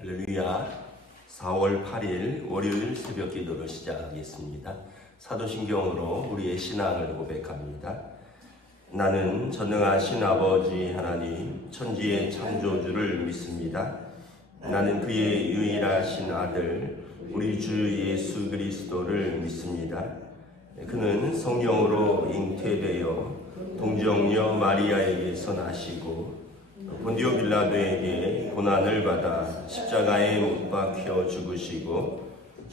할렐루야. 4월 8일 월요일 새벽 기도를 시작하겠습니다. 사도신경으로 우리의 신앙을 고백합니다. 나는 전능하신 아버지 하나님 천지의 창조주를 믿습니다. 나는 그의 유일하신 아들 우리 주 예수 그리스도를 믿습니다. 그는 성령으로 잉태되어 동정녀 마리아에게서 나시고 본디오 빌라도에게 고난을 받아 십자가에 못 박혀 죽으시고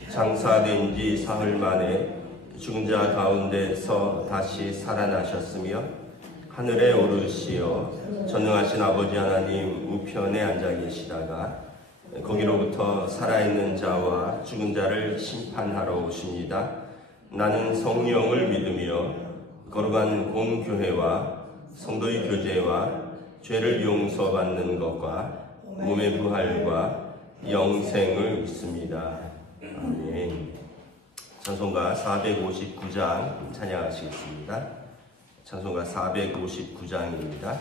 장사된 지 사흘 만에 죽은 자 가운데서 다시 살아나셨으며 하늘에 오르시어 전능하신 아버지 하나님 우편에 앉아 계시다가 거기로부터 살아있는 자와 죽은 자를 심판하러 오십니다. 나는 성령을 믿으며 거룩한 공교회와 성도의 교제와 죄를 용서받는 것과 몸의 부활과 영생을 믿습니다. 아멘. 찬송가 459장 찬양하시겠습니다. 찬송가 459장입니다.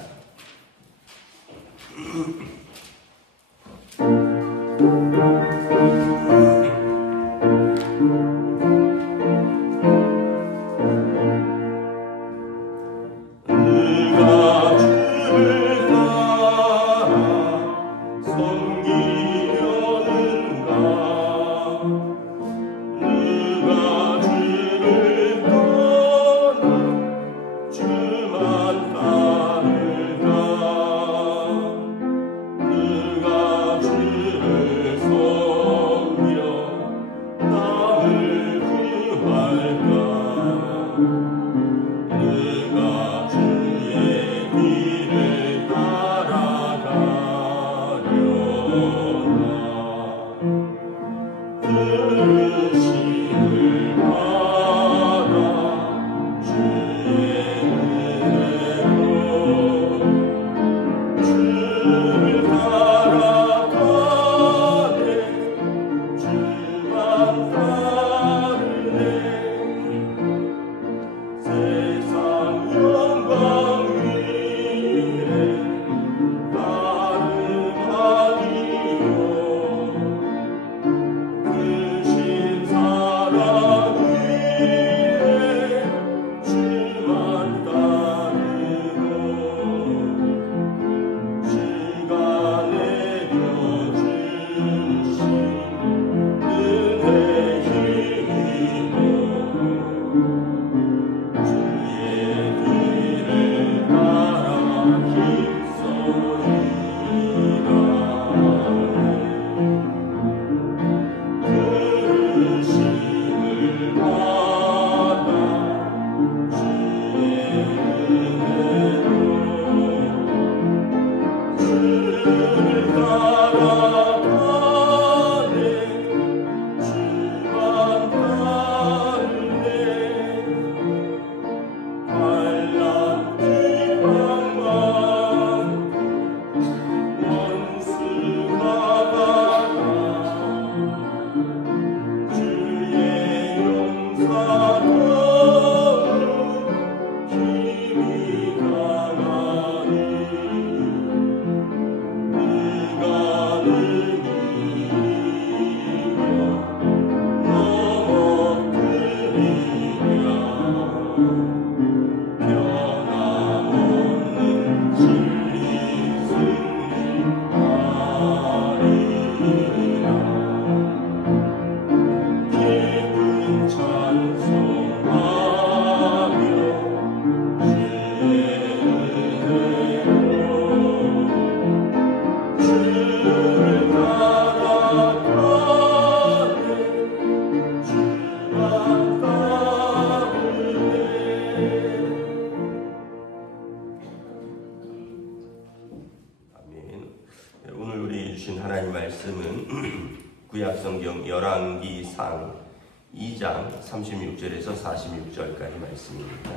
구약성경 열왕기상 2장 36절에서 46절까지 말씀입니다.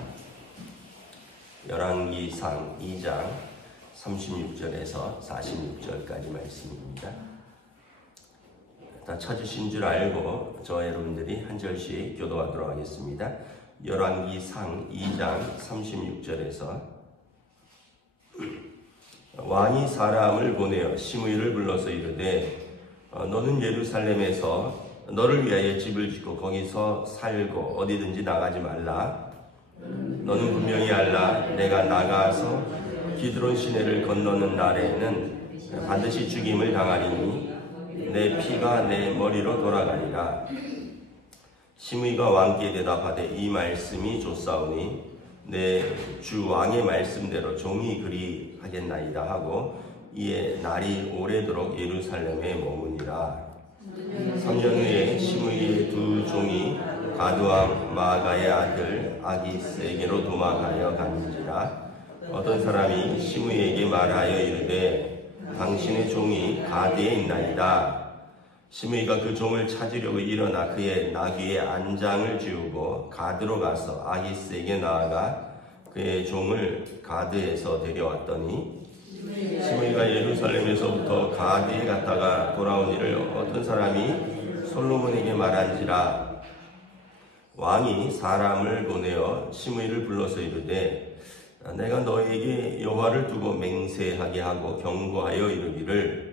열왕기상 2장 36절에서 46절까지 말씀입니다. 다 찾으신 줄 알고 저와 여러분들이 한 절씩 교도하도록 하겠습니다. 열왕기상 2장 36절에서 왕이 사람을 보내어 시므이를 불러서 이르되 너는 예루살렘에서 너를 위하여 집을 짓고 거기서 살고 어디든지 나가지 말라. 너는 분명히 알라. 내가 나가서 기드론 시내를 건너는 날에는 반드시 죽임을 당하리니 내 피가 내 머리로 돌아가리라. 시므이가 왕께 대답하되 이 말씀이 좋사오니 내 주 왕의 말씀대로 종이 그리하겠나이다 하고 이에 날이 오래도록 예루살렘에 머무니라. 3년 후에 시므이의 두 종이 가드왕 마아가의 아들 아기스에게로 도망하여 간지라. 어떤 사람이 시므이에게 말하여 이르되 당신의 종이 가드에 있나이다. 시므이가 그 종을 찾으려고 일어나 그의 나귀의 안장을 지우고 가드로 가서 아기스에게 나아가 그의 종을 가드에서 데려왔더니 시므이가 예루살렘에서부터 가드에 갔다가 돌아온 일을 어떤 사람이 솔로몬에게 말한지라. 왕이 사람을 보내어 시므이를 불러서 이르되 내가 너에게 여호와를 두고 맹세하게 하고 경고하여 이르기를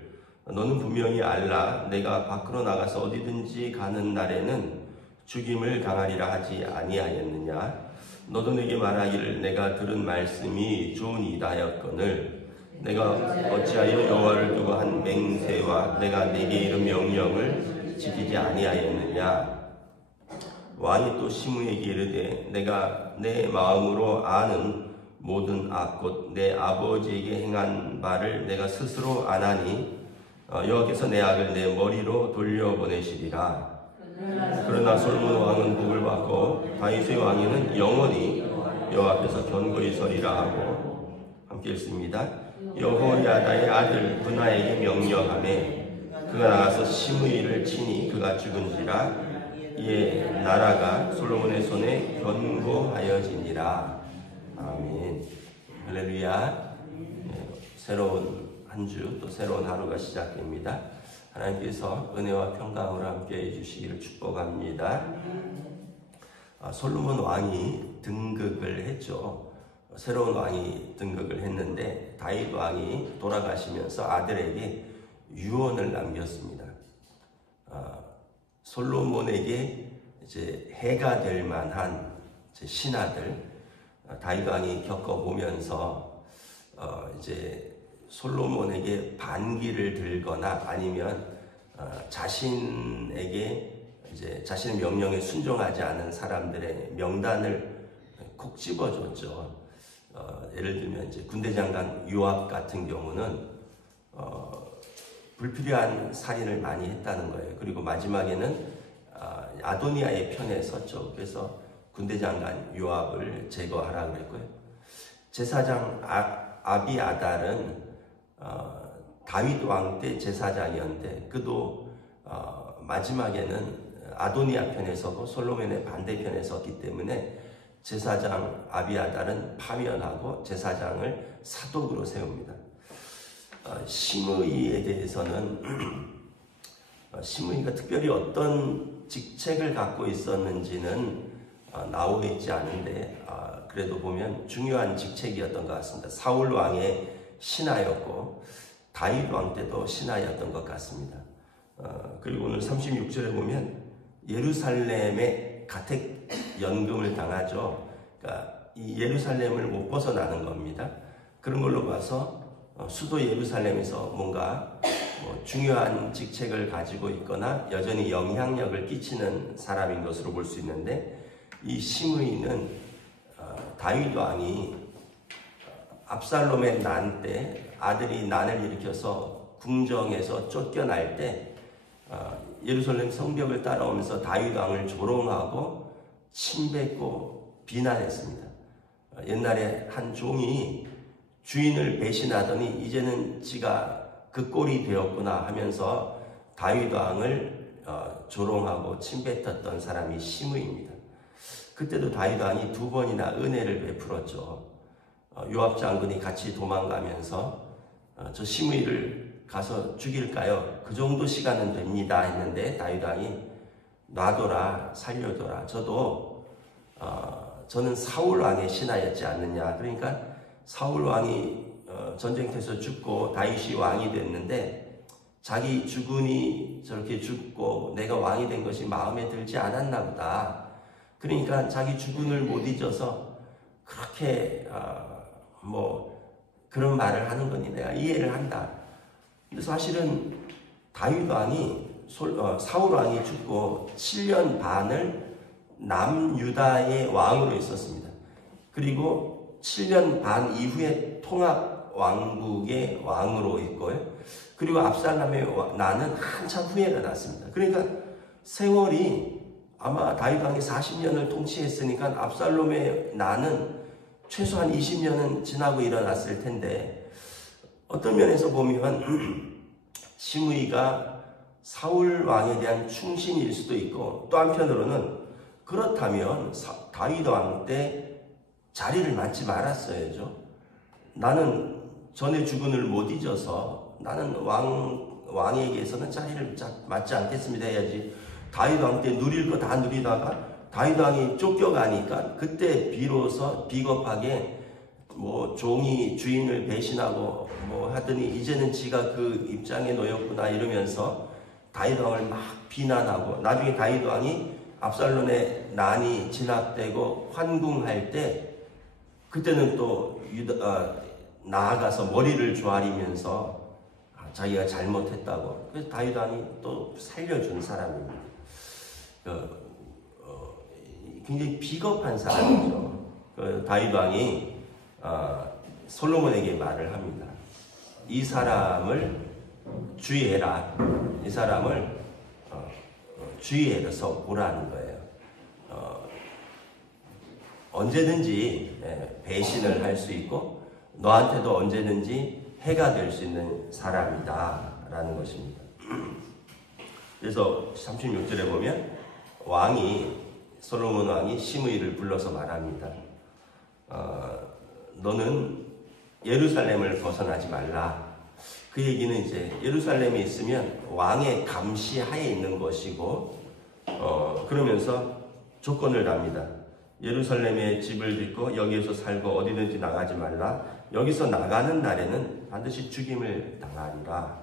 너는 분명히 알라. 내가 밖으로 나가서 어디든지 가는 날에는 죽임을 당하리라 하지 아니하였느냐. 너도 내게 말하기를 내가 들은 말씀이 좋으니이다 하였거늘 내가 어찌하여 여호와를 두고 한 맹세와 내가 내게 이른 명령을 지키지 아니하였느냐. 왕이 또 시므이에게 이르되 내가 내 마음으로 아는 모든 악 곧 내 아버지에게 행한 바를 내가 스스로 아나니 여호와께서 내 악을 내 머리로 돌려보내시리라. 그러나 솔로몬 왕은 복을 받고 다윗의 왕위는 영원히 여호와께서 견고히 서리라 하고 함께 읽습니다. 여호야다의 아들 브나에게 명령하매 그가 나가서 시므이를 치니 그가 죽은지라. 이에 나라가 솔로몬의 손에 견고하여지니라. 아멘. 할렐루야. 새로운 한 주 또 새로운 하루가 시작됩니다. 하나님께서 은혜와 평강으로 함께 해주시기를 축복합니다. 솔로몬 왕이 등극을 했죠. 새로운 왕이 등극을 했는데 다윗 왕이 돌아가시면서 아들에게 유언을 남겼습니다. 솔로몬에게 이제 해가 될 만한 신하들 다윗 왕이 겪어보면서 이제 솔로몬에게 반기를 들거나 아니면 자신에게 이제 자신의 명령에 순종하지 않은 사람들의 명단을 콕 집어줬죠. 예를 들면 이제 군대 장관 요압 같은 경우는 불필요한 살인을 많이 했다는 거예요. 그리고 마지막에는 아도니아의 편에 섰죠. 그래서 군대 장관 요압을 제거하라 그랬고요. 제사장 아비아달은 다윗 왕 때 제사장이었는데 그도 마지막에는 아도니아 편에 서고 솔로몬의 반대편에 섰기 때문에 제사장 아비아달은 파면하고 제사장을 사독으로 세웁니다. 시므이에 대해서는 시므이가 특별히 어떤 직책을 갖고 있었는지는 나오고 있지 않은데 그래도 보면 중요한 직책이었던 것 같습니다. 사울 왕의 신하였고 다윗 왕 때도 신하였던 것 같습니다. 그리고 오늘 36절에 보면 예루살렘에 가택 연금을 당하죠. 그러니까 이 예루살렘을 못 벗어나는 겁니다. 그런 걸로 봐서 수도 예루살렘에서 뭔가 중요한 직책을 가지고 있거나 여전히 영향력을 끼치는 사람인 것으로 볼 수 있는데 이 시므이는 다윗 왕이 압살롬의 난 때 아들이 난을 일으켜서 궁정에서 쫓겨날 때 예루살렘 성벽을 따라오면서 다윗 왕을 조롱하고 침뱉고 비난했습니다. 옛날에 한 종이 주인을 배신하더니 이제는 지가 그 꼴이 되었구나 하면서 다윗 왕을 조롱하고 침뱉었던 사람이 시므이입니다. 그때도 다윗 왕이 2번이나 은혜를 베풀었죠. 요압 장군이 같이 도망가면서 저 시므이를 가서 죽일까요? 그 정도 시간은 됩니다 했는데 다윗 왕이 놔둬라, 살려둬라. 저는 사울 왕의 신하였지 않느냐. 그러니까 사울 왕이 전쟁터에서 죽고 다윗이 왕이 됐는데 자기 주군이 저렇게 죽고 내가 왕이 된 것이 마음에 들지 않았나 보다. 그러니까 자기 주군을 못 잊어서 그렇게 그런 말을 하는 거니 내가 이해를 한다. 근데 사실은 다윗 왕이 사울 왕이 죽고 7년 반을 남유다의 왕으로 있었습니다. 그리고 7년 반 이후에 통합 왕국의 왕으로 있고요. 그리고 압살롬의 난은 한참 후에 일어났습니다. 그러니까 세월이 아마 다윗 왕이 40년을 통치했으니까 압살롬의 난은 최소한 20년은 지나고 일어났을 텐데, 어떤 면에서 보면 시므이가 사울 왕에 대한 충신일 수도 있고, 또 한편으로는 그렇다면 다윗 왕 때 자리를 맡지 말았어야죠. 나는 전의 주군을 못 잊어서 나는 왕에게서는 자리를 맡지 않겠습니다 해야지. 다윗 왕 때 누릴 거 다 누리다가 다윗 왕이 쫓겨가니까 그때 비로소 비겁하게 종이 주인을 배신하고 하더니 이제는 지가 그 입장에 놓였구나 이러면서 다윗 왕을 막 비난하고, 나중에 다윗 왕이 압살롬의 난이 진압되고 환궁할 때 그때는 또 나아가서 머리를 조아리면서 자기가 잘못했다고, 그래서 다윗 왕이 또 살려준 사람입니다. 굉장히 비겁한 사람이죠. 다윗 왕이 솔로몬에게 말을 합니다. 이 사람을 주의해라. 이 사람을 주의해서 보라는 거예요. 언제든지 배신을 할 수 있고 너한테도 언제든지 해가 될 수 있는 사람이다 라는 것입니다. 그래서 36절에 보면 솔로몬 왕이 시므이를 불러서 말합니다. 너는 예루살렘을 벗어나지 말라. 그 얘기는 이제 예루살렘에 있으면 왕의 감시 하에 있는 것이고, 그러면서 조건을 답니다. 예루살렘에 집을 짓고 여기에서 살고 어디든지 나가지 말라. 여기서 나가는 날에는 반드시 죽임을 당하리라.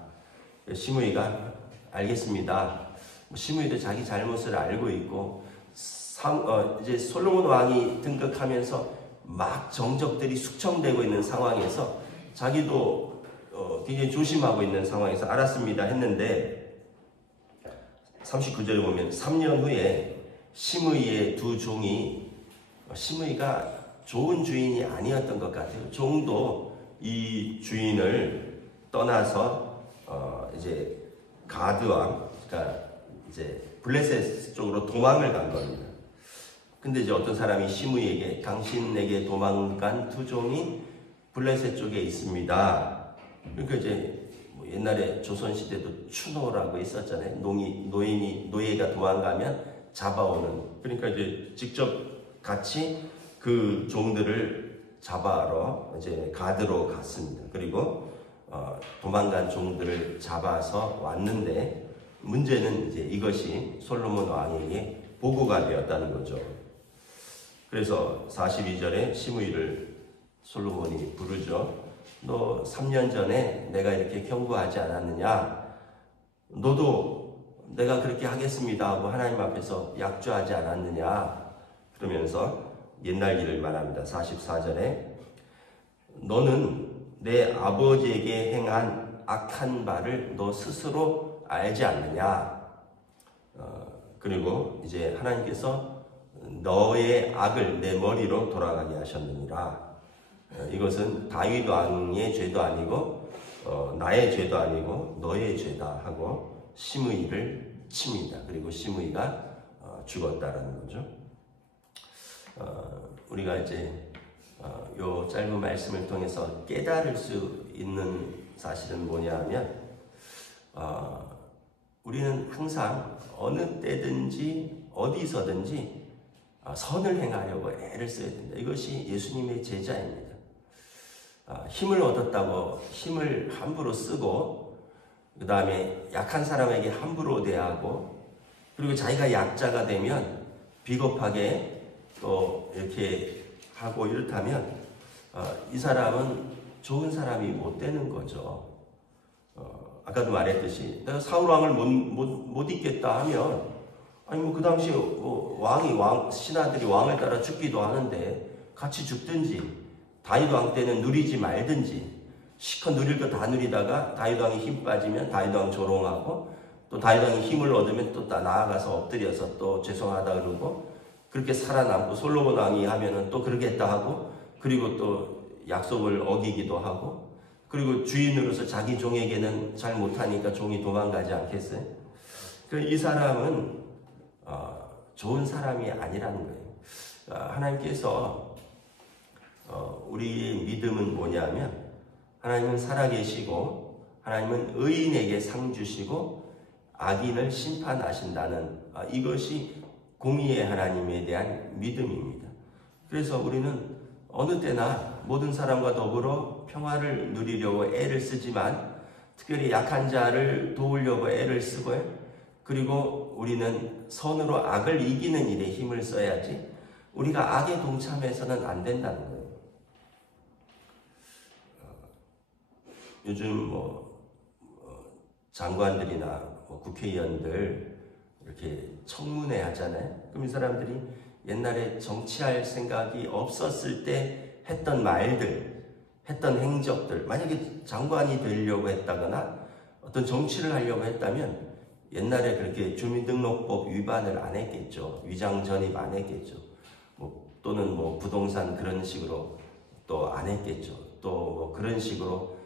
시므이가 알겠습니다. 시므이도 자기 잘못을 알고 있고, 이제 솔로몬 왕이 등극하면서 막 정적들이 숙청되고 있는 상황에서 자기도 굉장히 조심하고 있는 상황에서 알았습니다 했는데, 39절에 보면 3년 후에 시므이의 두 종이, 시므이가 좋은 주인이 아니었던 것 같아요. 종도 이 주인을 떠나서 이제 가드 왕, 그러니까 이제 블레셋 쪽으로 도망을 간 겁니다. 근데 이제 어떤 사람이 시므이에게 당신에게 도망간 두 종이 블레셋 쪽에 있습니다. 그러니까 이제 옛날에 조선시대도 추노라고 있었잖아요. 노예가 도망가면 잡아오는. 그러니까 이제 직접 같이 그 종들을 잡아러 이제 가드로 갔습니다. 그리고 도망간 종들을 잡아서 왔는데, 문제는 이제 이것이 솔로몬 왕에게 보고가 되었다는 거죠. 그래서 42절에 시므이를 솔로몬이 부르죠. 너 3년 전에 내가 이렇게 경고하지 않았느냐? 너도 내가 그렇게 하겠습니다 하고 하나님 앞에서 약조하지 않았느냐? 그러면서 옛날 일을 말합니다. 44절에 너는 내 아버지에게 행한 악한 바를 너 스스로 알지 않느냐? 그리고 이제 하나님께서 너의 악을 내 머리로 돌아가게 하셨느니라. 이것은 다윗 왕의 죄도 아니고 나의 죄도 아니고 너의 죄다 하고 시므이를 칩니다. 그리고 시므이가 죽었다라는 거죠. 우리가 이제 요 짧은 말씀을 통해서 깨달을 수 있는 사실은 뭐냐 하면, 우리는 항상 어느 때든지 어디서든지 선을 행하려고 애를 써야 된다. 이것이 예수님의 제자입니다. 힘을 얻었다고 힘을 함부로 쓰고, 그 다음에 약한 사람에게 함부로 대하고, 그리고 자기가 약자가 되면 비겁하게 또 이렇게 하고 이렇다면 이 사람은 좋은 사람이 못 되는 거죠. 아까도 말했듯이 내가 사울 왕을 못 잇겠다 하면 아니 뭐 그 당시에 신하들이 왕을 따라 죽기도 하는데 같이 죽든지 다윗 왕 때는 누리지 말든지 시컷 누릴 거 다 누리다가 다윗 왕이 힘 빠지면 다윗 왕 조롱하고 또 다윗 왕이 힘을 얻으면 또 나아가서 엎드려서 또 죄송하다 그러고 그렇게 살아남고 솔로몬 왕이 하면은 또 그러겠다 하고 그리고 또 약속을 어기기도 하고 그리고 주인으로서 자기 종에게는 잘 못하니까 종이 도망가지 않겠어요? 이 사람은 좋은 사람이 아니라는 거예요. 하나님께서 우리의 믿음은 뭐냐면 하나님은 살아계시고 하나님은 의인에게 상 주시고 악인을 심판하신다는 이것이 공의의 하나님에 대한 믿음입니다. 그래서 우리는 어느 때나 모든 사람과 더불어 평화를 누리려고 애를 쓰지만 특별히 약한 자를 도우려고 애를 쓰고요. 그리고 우리는 선으로 악을 이기는 일에 힘을 써야지 우리가 악에 동참해서는 안 된다는 거예요. 요즘 장관들이나 국회의원들 이렇게 청문회 하잖아요. 그럼 이 사람들이 옛날에 정치할 생각이 없었을 때 했던 말들, 했던 행적들, 만약에 장관이 되려고 했다거나 어떤 정치를 하려고 했다면 옛날에 그렇게 주민등록법 위반을 안 했겠죠. 위장 전입 안 했겠죠. 또는 부동산 그런 식으로 또 안 했겠죠. 또 그런 식으로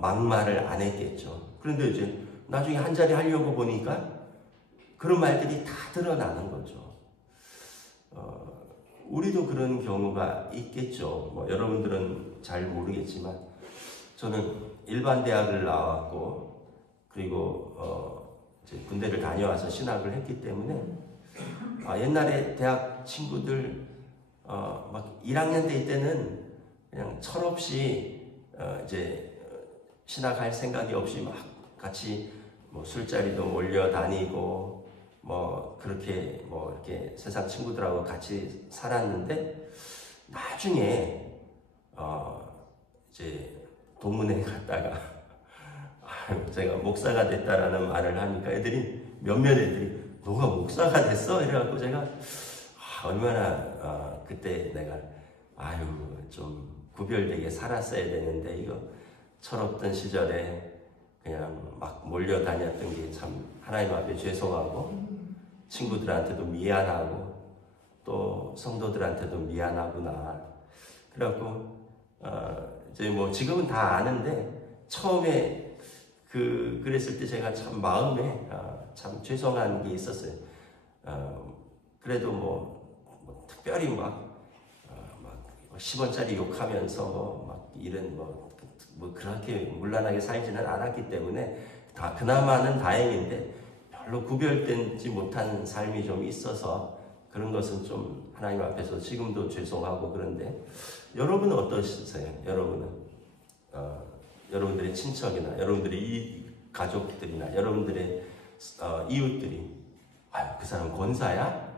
막말을 안 했겠죠. 그런데 이제 나중에 한 자리 하려고 보니까 그런 말들이 다 드러나는 거죠. 우리도 그런 경우가 있겠죠. 여러분들은 잘 모르겠지만 저는 일반 대학을 나왔고 그리고 이제 군대를 다녀와서 신학을 했기 때문에 옛날에 대학 친구들 막 1학년 때는 그냥 철없이 이제 신학할 생각이 없이 막 같이 술자리도 몰려다니고 그렇게 이렇게 세상 친구들하고 같이 살았는데 나중에 이제 동문회 갔다가 제가 목사가 됐다라는 말을 하니까 몇몇 애들이 너가 목사가 됐어? 이래갖고 제가 얼마나 그때 내가 좀 구별되게 살았어야 되는데 이거 철없던 시절에 그냥 막 몰려다녔던 게 참 하나님 앞에 죄송하고 친구들한테도 미안하고 또 성도들한테도 미안하구나. 그래갖고 이제 지금은 다 아는데 처음에 그랬을 때 제가 참 마음에 참 죄송한 게 있었어요. 그래도 특별히 막 10원짜리 욕하면서 막 이런 그렇게 문란하게 살지는 않았기 때문에 그나마는 다행인데 별로 구별되지 못한 삶이 좀 있어서 그런 것은 좀 하나님 앞에서 지금도 죄송하고 그런데 여러분은 어떠세요? 여러분들의 친척이나 여러분들의 이 가족들이나 여러분들의 이웃들이 그 사람 권사야?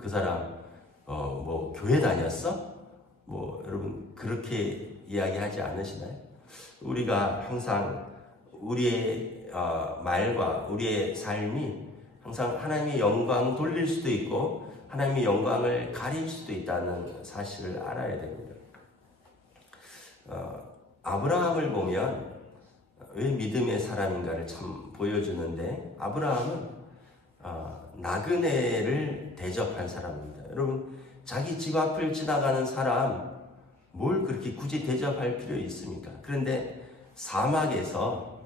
그 사람 교회 다녔어? 여러분 그렇게 이야기하지 않으시나요? 우리가 항상 우리의 말과 우리의 삶이 항상 하나님의 영광 돌릴 수도 있고 하나님의 영광을 가릴 수도 있다는 사실을 알아야 됩니다. 아브라함을 보면 왜 믿음의 사람인가를 참 보여주는데 아브라함은 나그네를 대접한 사람입니다. 여러분 자기 집 앞을 지나가는 사람 뭘 그렇게 굳이 대접할 필요 있습니까? 그런데 사막에서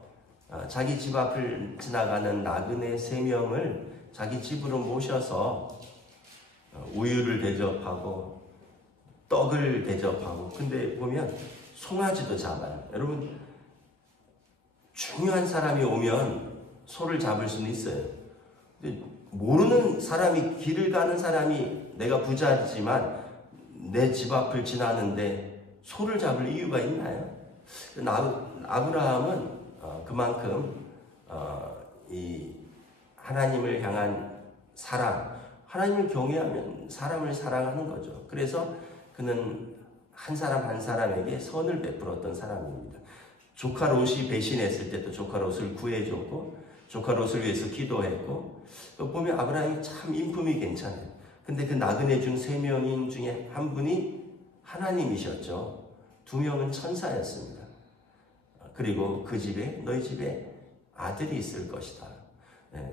자기 집 앞을 지나가는 나그네 3명을 자기 집으로 모셔서 우유를 대접하고 떡을 대접하고 근데 보면 송아지도 잡아요. 여러분 중요한 사람이 오면 소를 잡을 수는 있어요. 근데 모르는 사람이 길을 가는 사람이 내가 부자지만 내 집 앞을 지나는데 소를 잡을 이유가 있나요? 아브라함은 그만큼 이 하나님을 향한 사랑, 하나님을 경외하면 사람을 사랑하는 거죠. 그래서 그는 한 사람 한 사람에게 선을 베풀었던 사람입니다. 조카 롯이 배신했을 때 또 조카 롯을 구해줬고 조카 롯을 위해서 기도했고 보면 아브라함이 참 인품이 괜찮아요. 근데 그 나그네 중 3명인 중에 한 분이 하나님이셨죠. 2명은 천사였습니다. 그리고 그 집에 너희 집에 아들이 있을 것이다.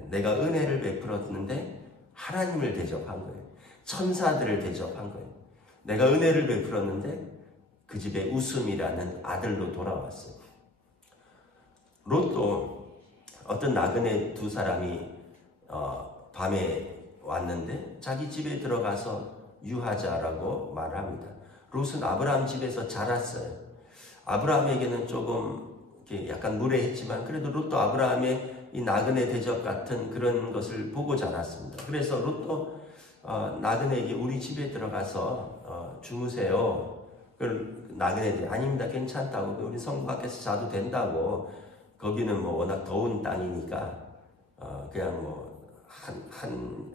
내가 은혜를 베풀었는데 하나님을 대접한 거예요. 천사들을 대접한 거예요. 내가 은혜를 베풀었는데 그 집에 웃음이라는 아들로 돌아왔어요. 롯도 어떤 나그네 2사람이 밤에 왔는데 자기 집에 들어가서 유하자라고 말합니다. 롯은 아브라함 집에서 자랐어요. 아브라함에게는 조금 약간 무례했지만 그래도 롯도 아브라함의 이 나그네 대접 같은 그런 것을 보고 자랐습니다. 그래서 롯도 나그네에게 우리 집에 들어가서 주무세요. 나그네들이 아닙니다. 괜찮다고. 우리 성 밖에서 자도 된다고. 거기는 뭐 워낙 더운 땅이니까 그냥 뭐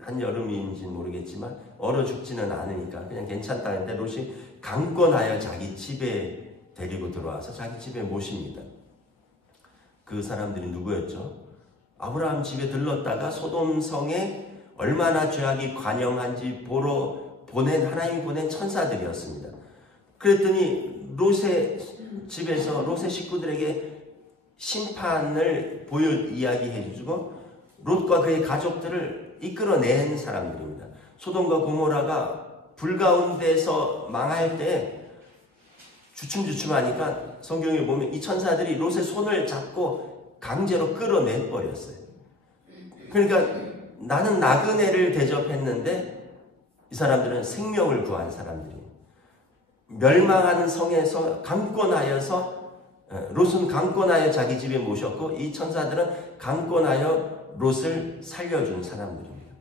한여름인지는 모르겠지만 얼어 죽지는 않으니까 그냥 괜찮다 했는데 롯이 강권하여 자기 집에 데리고 들어와서 자기 집에 모십니다. 그 사람들이 누구였죠? 아브라함 집에 들렀다가 소돔성에 얼마나 죄악이 관영한지 보러 하나님이 보낸 천사들이었습니다. 그랬더니 롯의 집에서 롯의 식구들에게 심판을 이야기해 주고 롯과 그의 가족들을 이끌어낸 사람들입니다. 소돔과 고모라가 불 가운데서 망할 때 주춤주춤하니까 성경에 보면 이 천사들이 롯의 손을 잡고 강제로 끌어내 버렸어요. 그러니까 나는 나그네를 대접했는데 이 사람들은 생명을 구한 사람들이에요. 멸망하는 성에서 강권하여서 롯은 강권하여 자기 집에 모셨고 이 천사들은 강권하여 롯을 살려준 사람들입니다.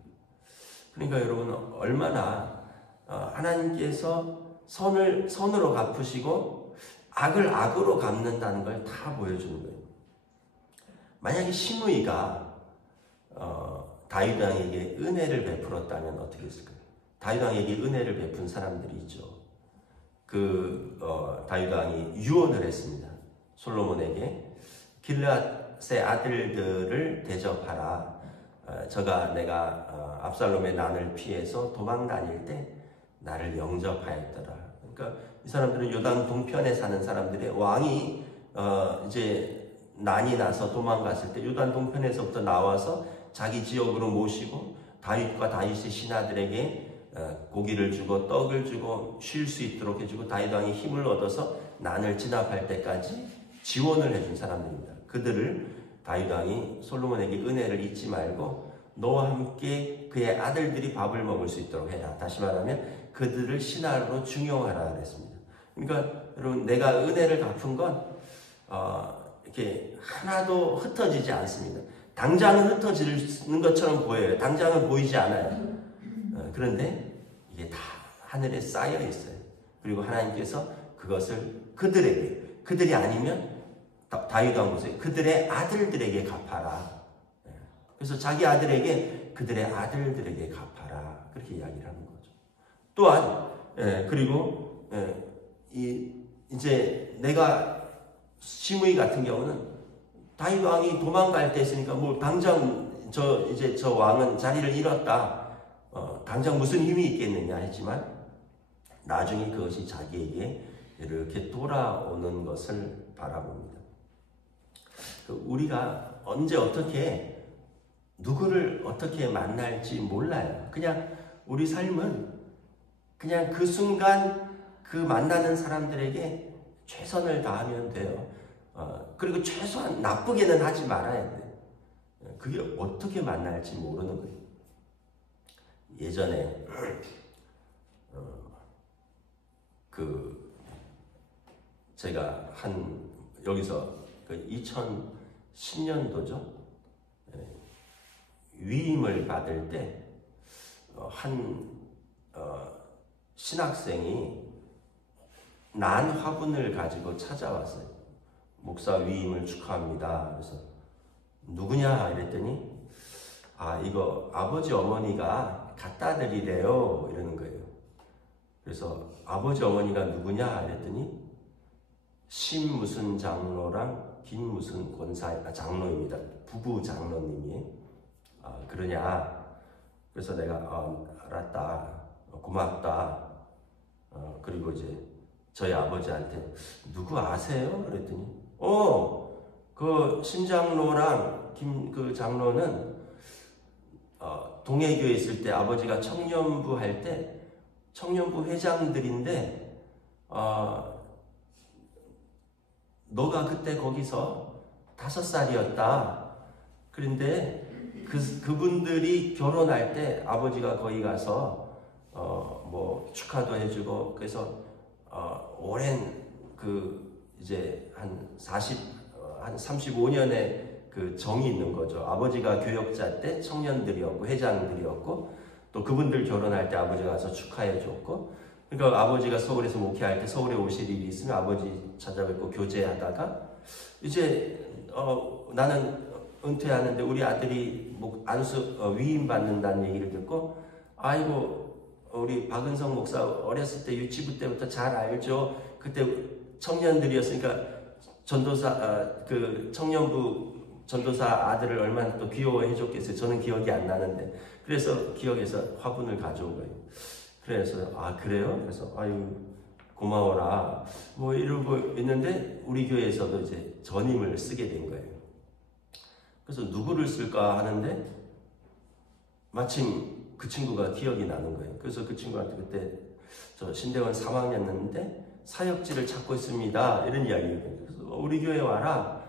그러니까 여러분 얼마나 하나님께서 선으로 갚으시고 악을 악으로 갚는다는 걸 다 보여주는 거예요. 만약에 시므이가 다윗 왕에게 은혜를 베풀었다면 어떻게 했을까요? 다윗 왕에게 은혜를 베푼 사람들이 있죠. 다윗 왕이 유언을 했습니다. 솔로몬에게 길앗의 아들들을 대접하라. 내가 압살롬의 난을 피해서 도망 다닐 때 나를 영접하였더라. 그러니까 이 사람들은 요단 동편에 사는 사람들의 왕이 이제 난이 나서 도망갔을 때 요단 동편에서부터 나와서 자기 지역으로 모시고 다윗과 다윗의 신하들에게 고기를 주고 떡을 주고 쉴 수 있도록 해주고 다윗 왕이 힘을 얻어서 난을 진압할 때까지 지원을 해준 사람들입니다. 그들을 다윗 왕이 솔로몬에게 은혜를 잊지 말고 너와 함께 그의 아들들이 밥을 먹을 수 있도록 해라. 다시 말하면 그들을 신하로 중용하라 그랬습니다. 그러니까 여러분 내가 은혜를 갚은 건 이렇게 하나도 흩어지지 않습니다. 당장은 흩어지는 것처럼 보여요. 당장은 보이지 않아요. 그런데 이게 다 하늘에 쌓여 있어요. 그리고 하나님께서 그것을 그들이 아니면 다윗 왕 보세요. 그들의 아들들에게 갚아라. 그래서 자기 아들에게 그들의 아들들에게 갚아라. 그렇게 이야기를 하는 거죠. 또한 그리고 이제 내가 시므이 같은 경우는 다윗 왕이 도망갈 때 했으니까 뭐 당장 저 왕은 자리를 잃었다. 당장 무슨 힘이 있겠느냐 했지만 나중에 그것이 자기에게 이렇게 돌아오는 것을 바라봅니다. 우리가 언제 누구를 어떻게 만날지 몰라요. 그냥 우리 삶은 그냥 그 순간 그 만나는 사람들에게 최선을 다하면 돼요. 그리고 최소한 나쁘게는 하지 말아야 돼요. 그게 어떻게 만날지 모르는 거예요. 예전에 제가 여기서 2010년도죠. 위임을 받을 때 신학생이 난 화분을 가지고 찾아왔어요. 목사 위임을 축하합니다. 그래서 누구냐 이랬더니 이거 아버지 어머니가 갖다 드리래요 이러는 거예요. 그래서 아버지 어머니가 누구냐 이랬더니 심 무슨 장로랑 김 무슨 권사 장로입니다. 부부 장로님이 그러냐. 그래서 내가 알았다, 고맙다. 그리고 이제 저희 아버지한테 누구 아세요? 그랬더니 그 심장로랑 김 그 장로는 동해교에 있을 때 아버지가 청년부 할 때 청년부 회장들인데 너가 그때 거기서 5살이었다. 그런데 그분들이 결혼할 때 아버지가 거기 가서 뭐 축하도 해주고 그래서 오랜 이제 한 35년의 그 정이 있는 거죠. 아버지가 교역자 때 청년들이었고 회장들이었고 또 그분들 결혼할 때 아버지가 가서 축하해줬고 그러니까 아버지가 서울에서 목회할 때 서울에 오실 일이 있으면 아버지 찾아뵙고 교제하다가 이제 나는 은퇴하는데 우리 아들이 위임 받는다는 얘기를 듣고 아이고 우리 박은성 목사 어렸을 때 유치부 때부터 잘 알죠. 그때 청년들이었으니까 전도사 그 청년부 전도사 아들을 얼마나 또 귀여워해 줬겠어요. 저는 기억이 안 나는데 그래서 기억에서 화분을 가져온 거예요. 그래서 그래요? 그래서 아유 고마워라 뭐 이러고 있는데 우리 교회에서도 이제 전임을 쓰게 된 거예요. 그래서 누구를 쓸까 하는데 마침 그 친구가 기억이 나는 거예요. 그래서 그 친구한테 그때 저 신대원 3학년이었는데 사역지를 찾고 있습니다. 이런 이야기예요. 그래서 우리 교회 와라.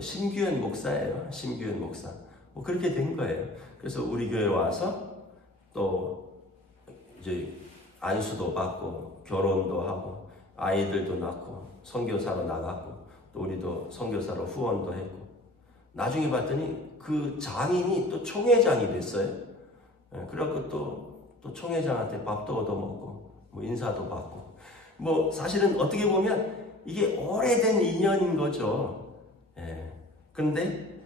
심규현 목사예요. 심규현 목사. 뭐 그렇게 된 거예요. 그래서 우리 교회 와서 또 이제 안수도 받고 결혼도 하고 아이들도 낳고 선교사로 나갔고 또 우리도 선교사로 후원도 했고 나중에 봤더니 그 장인이 또 총회장이 됐어요. 그래갖고 또 총회장한테 밥도 얻어먹고 뭐 인사도 받고 뭐 사실은 어떻게 보면 이게 오래된 인연인 거죠. 근데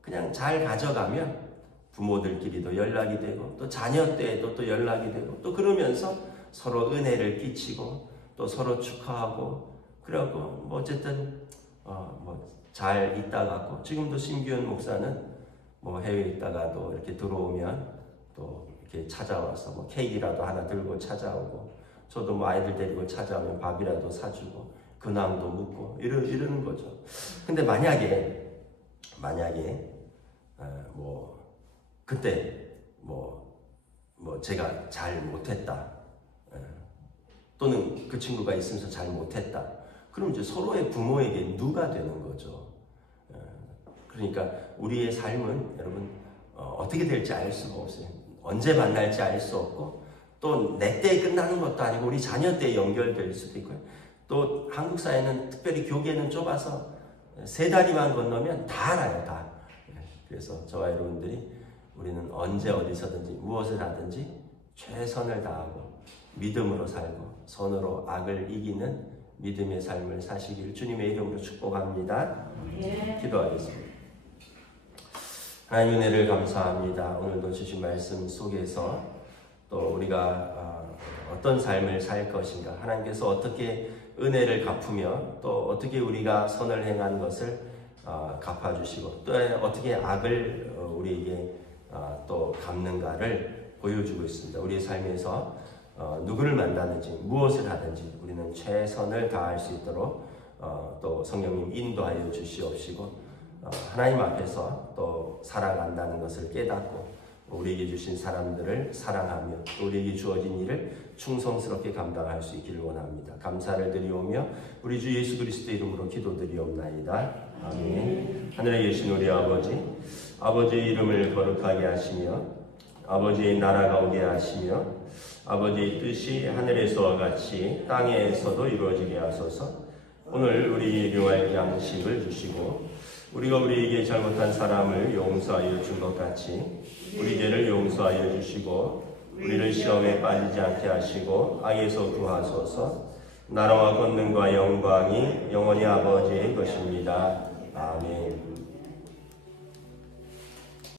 그냥 잘 가져가면 부모들끼리도 연락이 되고 또 자녀 때에도 또 연락이 되고 또 그러면서 서로 은혜를 끼치고 또 서로 축하하고 그래갖고 뭐 어쨌든 뭐 잘 있다 갖고 지금도 심규현 목사는 뭐 해외에 있다가도 이렇게 들어오면 또 이렇게 찾아와서 뭐 케이크라도 하나 들고 찾아오고 저도 뭐 아이들 데리고 찾아오면 밥이라도 사주고 근황도 묻고 이러는 거죠. 근데 만약에 뭐 그때 뭐 제가 잘 못했다 또는 그 친구가 있으면서 잘 못했다 그럼 이제 서로의 부모에게 누가 되는 거죠. 그러니까 우리의 삶은 여러분 어떻게 될지 알 수가 없어요. 언제 만날지 알 수 없고 또 내 때에 끝나는 것도 아니고 우리 자녀 때에 연결될 수도 있고요. 또 한국 사회는 특별히 교계는 좁아서 3다리만 건너면 다 알아요. 다. 그래서 저와 여러분들이 우리는 언제 어디서든지 무엇을 하든지 최선을 다하고 믿음으로 살고 선으로 악을 이기는 믿음의 삶을 사시길 주님의 이름으로 축복합니다. 기도하겠습니다. 하나님 은혜를 감사합니다. 오늘도 주신 말씀 속에서 또 우리가 어떤 삶을 살 것인가 하나님께서 어떻게 은혜를 갚으며 또 어떻게 우리가 선을 행한 것을 갚아주시고 또 어떻게 악을 우리에게 또 갚는가를 보여주고 있습니다. 우리의 삶에서 누구를 만나든지 무엇을 하든지 우리는 최선을 다할 수 있도록 또 성령님 인도하여 주시옵시고 하나님 앞에서 또 살아간다는 것을 깨닫고 우리에게 주신 사람들을 사랑하며 우리에게 주어진 일을 충성스럽게 감당할 수 있기를 원합니다. 감사를 드리오며 우리 주 예수 그리스도 이름으로 기도드리옵나이다. 아멘. 하늘에 계신 우리 아버지의 이름을 거룩하게 하시며 아버지의 나라가 오게 하시며 아버지의 뜻이 하늘에서와 같이 땅에서도 이루어지게 하소서. 오늘 우리 일용할 양식을 주시고 우리가 우리에게 잘못한 사람을 용서하여 준 것 같이 우리 죄를 용서하여 주시고 우리를 시험에 빠지지 않게 하시고 악에서 구하소서. 나라와 권능과 영광이 영원히 아버지의 것입니다. 아멘.